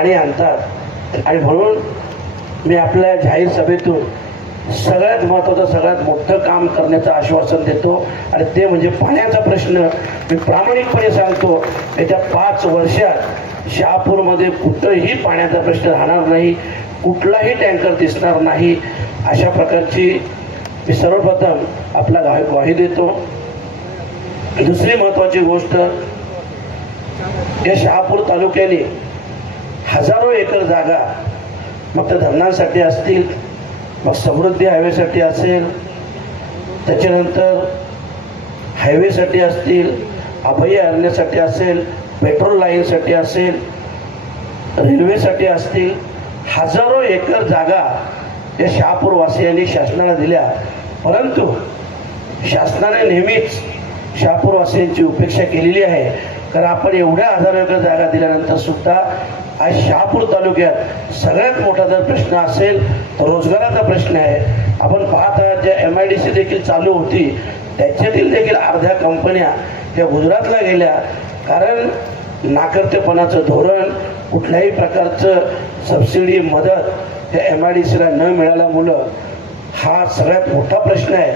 पाणी आणतात आणि म्हणून मी आपल्या जाहीर सभेतून सगळ्यात महत्त्वाचं सगळ्यात मोठं काम करण्याचं आश्वासन देतो आणि ते म्हणजे पाण्याचा प्रश्न मी प्रामाणिकपणे सांगतो येत्या पाच वर्षात शहापूरमध्ये कुठंही पाण्याचा प्रश्न राहणार नाही कुठलाही टँकर दिसणार नाही अशा प्रकारची मी सर्वप्रथम आपला ग्वाही देतो दुसरी महत्त्वाची गोष्ट या शहापूर तालुक्याने हजारो एकर जागा मग त्या धरणांसाठी असतील मग समृद्धी हायवेसाठी असेल त्याच्यानंतर हायवेसाठी असतील अभय हरण्यासाठी असेल पेट्रोल लाईनसाठी असेल रेल्वेसाठी असतील हजारो एकर जागा या शहापूरवासियांनी शासनाला दिल्या परंतु शासनाने नेहमीच शहापूरवासियांची उपेक्षा केलेली आहे कारण आपण एवढ्या हजारो एकर जागा दिल्यानंतर सुद्धा आज शहापूर तालुक्यात सगळ्यात मोठा जर प्रश्न असेल तर रोजगाराचा प्रश्न आहे आपण पाहत आहात ज्या एम आय डी सी देखील चालू होती त्याच्यातील देखील अर्ध्या कंपन्या ह्या गुजरातला गेल्या कारण नाकर्तेपणाचं धोरण कुठल्याही प्रकारचं सबसिडी मदत हे एम आय डी सीला न मिळाल्यामुळं हा सगळ्यात मोठा प्रश्न आहे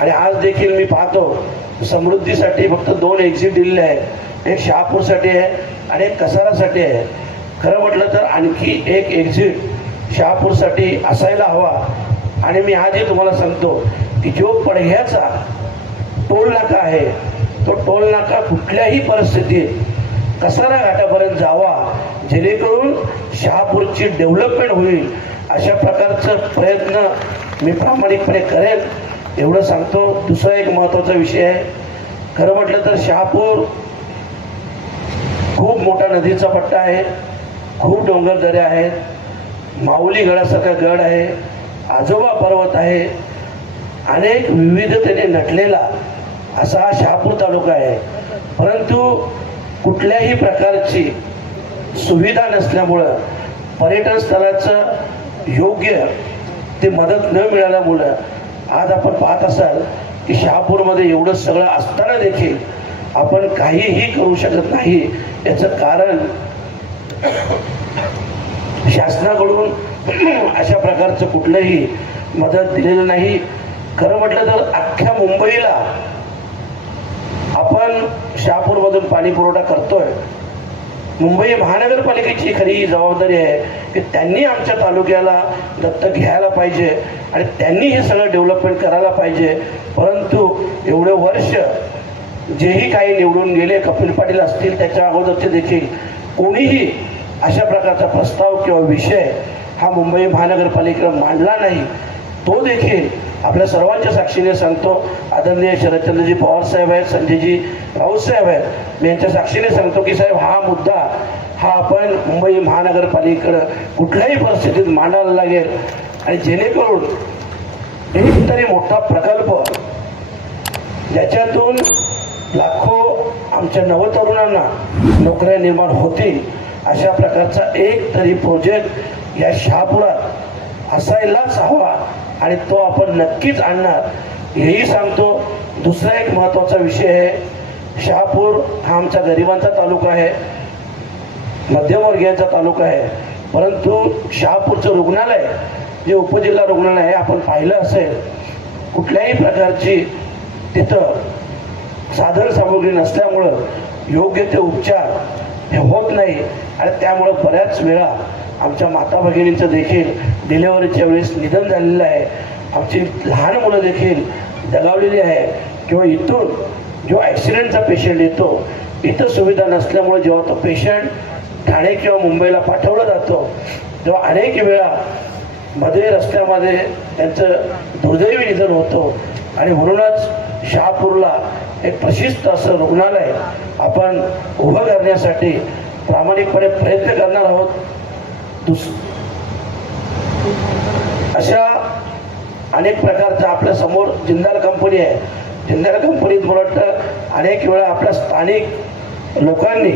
आणि आज देखील मी पाहतो समृद्धीसाठी फक्त दोन एक्झिट दिलेले आहेत एक शहापूरसाठी आहे आणि एक कसारासाठी आहे खरं म्हटलं तर आणखी एक एक्झिट शहापूरसाठी असायला हवा आणि मी आजही तुम्हाला सांगतो की जो पडघ्याचा टोल नाका आहे तो टोल नाका कुठल्याही परिस्थितीत कसारा घाटापर्यंत जावा जेणेकरून शहापूरची डेव्हलपमेंट होईल अशा प्रकारचं प्रयत्न मी प्रामाणिकपणे करेन एवढं सांगतो दुसरा एक महत्त्वाचा विषय आहे खरं म्हटलं तर शहापूर खूप मोठा नदीचा पट्टा आहे खूप डोंगर दऱ्या आहेत माऊली गडासारखा गड आहे आजोबा पर्वत आहे अनेक विविधतेने नटलेला असा हा शहापूर तालुका आहे परंतु कुठल्याही प्रकारची सुविधा नसल्यामुळं पर्यटन स्थळाचं योग्य ते मदत न मिळाल्यामुळं आज आपण पाहत असाल की शहापूरमध्ये एवढं सगळं असताना देखील आपण काहीही करू शकत नाही याचं कारण शासनाकडून अशा प्रकारचं कुठलंही मदत दिलेलं नाही खरं म्हटलं तर अख्ख्या मुंबईला आपण मधून पाणी पुरवठा करतोय मुंबई महानगरपालिकेची खरी जबाबदारी आहे की त्यांनी आमच्या तालुक्याला दत्तक घ्यायला पाहिजे आणि त्यांनी हे सगळं डेव्हलपमेंट करायला पाहिजे परंतु एवढे वर्ष जेही काही निवडून गेले कपिल पाटील असतील त्याच्या अगोदरचे देखील कोणीही अशा प्रकारचा प्रस्ताव किंवा विषय हा मुंबई महानगरपालिकेला मांडला नाही तो देखील आपल्या सर्वांच्या साक्षीने सांगतो आदरणीय शरदचंद्रजी पवार साहेब आहेत संजयजी राऊत साहेब आहेत मी यांच्या साक्षीने सांगतो की साहेब हा मुद्दा हा आपण मुंबई महानगरपालिकेकडं कुठल्याही परिस्थितीत मांडायला लागेल आणि जेणेकरून एक तरी मोठा प्रकल्प ज्याच्यातून लाखो आमच्या नवतरुणांना नोकऱ्या निर्माण होतील अशा प्रकारचा एक तरी प्रोजेक्ट या शहापुरात असायलाच हवा आणि तो आपण नक्कीच आणणार हेही सांगतो दुसरा एक महत्वाचा विषय आहे शहापूर हा आमचा गरिबांचा तालुका आहे मध्यमवर्गीयांचा तालुका आहे परंतु शहापूरचं रुग्णालय जे उपजिल्हा रुग्णालय आहे आपण पाहिलं असेल कुठल्याही प्रकारची तिथं साधन सामग्री नसल्यामुळं योग्य ते उपचार हे होत नाही आणि त्यामुळं बऱ्याच वेळा आमच्या माता भगिनींचं देखील डिलेवरीच्या वेळेस निधन झालेलं आहे आमची लहान मुलं देखील दगावलेली आहे किंवा इथून जो ॲक्सिडेंटचा पेशंट येतो इथं सुविधा नसल्यामुळे जेव्हा तो पेशंट ठाणे किंवा मुंबईला पाठवला जातो तेव्हा अनेक वेळा मध्ये रस्त्यामध्ये त्यांचं दुर्दैवी निधन होतो आणि म्हणूनच शहापूरला एक प्रशिस्त असं रुग्णालय आपण उभं करण्यासाठी प्रामाणिकपणे प्रयत्न करणार आहोत दुस अशा अनेक प्रकारच्या आपल्या समोर जिंदाल कंपनी आहे जिंदाल कंपनीत मला वाटतं अनेक वेळा आपल्या स्थानिक लोकांनी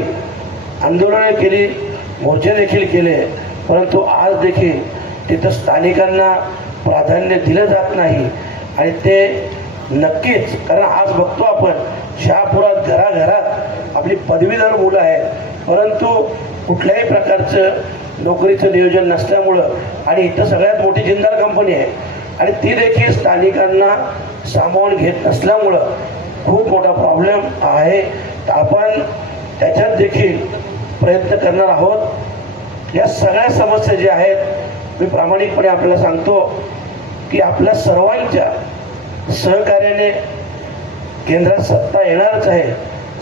आंदोलनं केली मोर्चे देखील केले परंतु आज देखील तिथं स्थानिकांना प्राधान्य दिलं जात नाही आणि ते नक्कीच कारण आज बघतो आपण शहापुरात घराघरात आपली पदवीधर मुलं आहेत परंतु कुठल्याही प्रकारचं नोकरीचं नियोजन नसल्यामुळं आणि इथं सगळ्यात मोठी जिंदाल कंपनी आहे आणि ती देखील स्थानिकांना सामावून घेत नसल्यामुळं खूप मोठा प्रॉब्लेम आहे आपण त्याच्यात देखील प्रयत्न करणार आहोत या सगळ्या समस्या ज्या आहेत मी प्रामाणिकपणे आपल्याला सांगतो की आपल्या सर्वांच्या सहकार्याने केंद्रात सत्ता येणारच आहे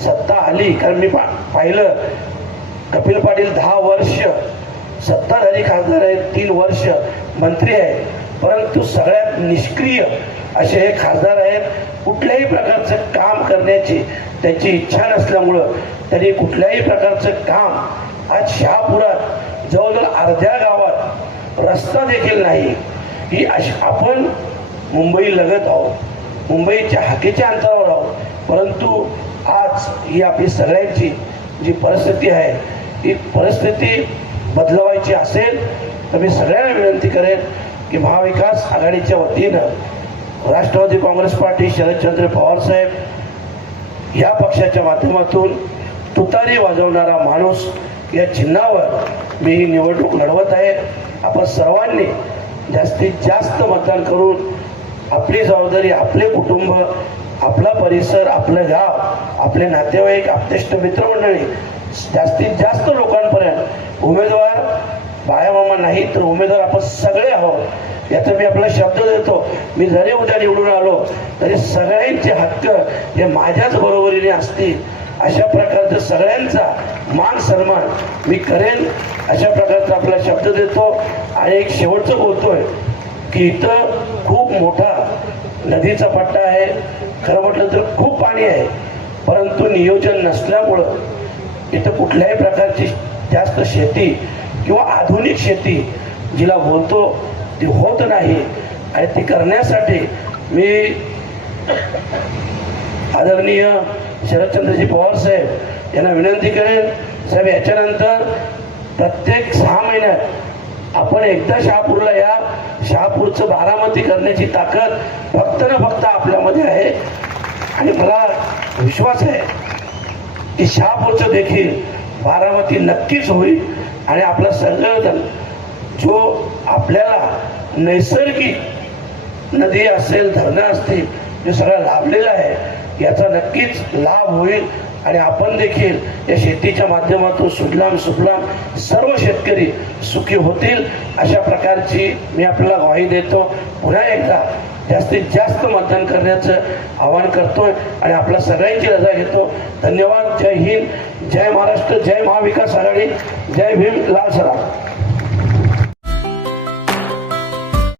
सत्ता आली कारण मी पाहिलं कपिल पाटील दहा वर्ष सत्ताधारी खासदार आहेत तीन वर्ष मंत्री आहेत परंतु सगळ्यात निष्क्रिय असे हे खासदार आहेत कुठल्याही प्रकारचं काम करण्याची त्याची इच्छा नसल्यामुळं त्यांनी कुठल्याही प्रकारचं काम आज शहापुरात जवळजवळ अर्ध्या गावात रस्ता देखील नाही ही अशी आपण मुंबई लगत आहोत मुंबईच्या हाकेच्या अंतरावर आहोत परंतु आज ही आपली सगळ्यांची जी परिस्थिती आहे ही परिस्थिती बदलवायची असेल तर मी सगळ्यांना विनंती करेन की महाविकास आघाडीच्या वतीनं राष्ट्रवादी काँग्रेस पार्टी शरदचंद्र पवारसाहेब या पक्षाच्या माध्यमातून तुतारी वाजवणारा माणूस या चिन्हावर मी ही निवडणूक लढवत आहे आपण सर्वांनी जास्तीत जास्त मतदान करून आपली जबाबदारी आपले कुटुंब आपला परिसर आपलं गाव आपले नातेवाईक आपतेष्ट मित्रमंडळी जास्तीत जास्त लोकांपर्यंत उमेदवार बायामामा नाही तर उमेदवार आपण सगळे आहोत याचा मी आपला शब्द देतो मी जरी उद्या निवडून आलो तरी सगळ्यांचे हक्क हे माझ्याच बरोबरीने असतील अशा प्रकारचं सगळ्यांचा मान सन्मान मी करेन अशा प्रकारचा आपला शब्द देतो आणि एक शेवटचं बोलतोय की इथं खूप मोठा नदीचा पट्टा आहे खरं म्हटलं तर खूप पाणी आहे परंतु नियोजन नसल्यामुळं इथं कुठल्याही प्रकारची जास्त शेती किंवा आधुनिक शेती जिला बोलतो ती होत नाही आणि ती करण्यासाठी मी आदरणीय शरदचंद्रजी पवार साहेब यांना विनंती करेन साहेब याच्यानंतर प्रत्येक सहा महिन्यात आपण एकदा शहापूरला या शहापूरचं बारामती करण्याची ताकद फक्त ना फक्त आपल्यामध्ये आहे आणि मला विश्वास आहे की शहापूरचं देखील बारामती नक्कीच होईल आणि आपला संगठन जो आपल्याला नैसर्गिक नदी असेल धरणं असतील जे सगळं लाभलेलं आहे याचा नक्कीच लाभ होईल आणि आपण देखील या शेतीच्या माध्यमातून सुजलाम सुफलाम सर्व शेतकरी सुखी होतील अशा प्रकारची मी आपल्याला ग्वाही देतो पुन्हा एकदा जास्तीत जास्त मतदान करण्याचं आवाहन करतोय आणि आपला सगळ्यांची रजा घेतो धन्यवाद जय हिंद जय महाराष्ट्र जय महाविकास आघाडी जय भीम लाल सराव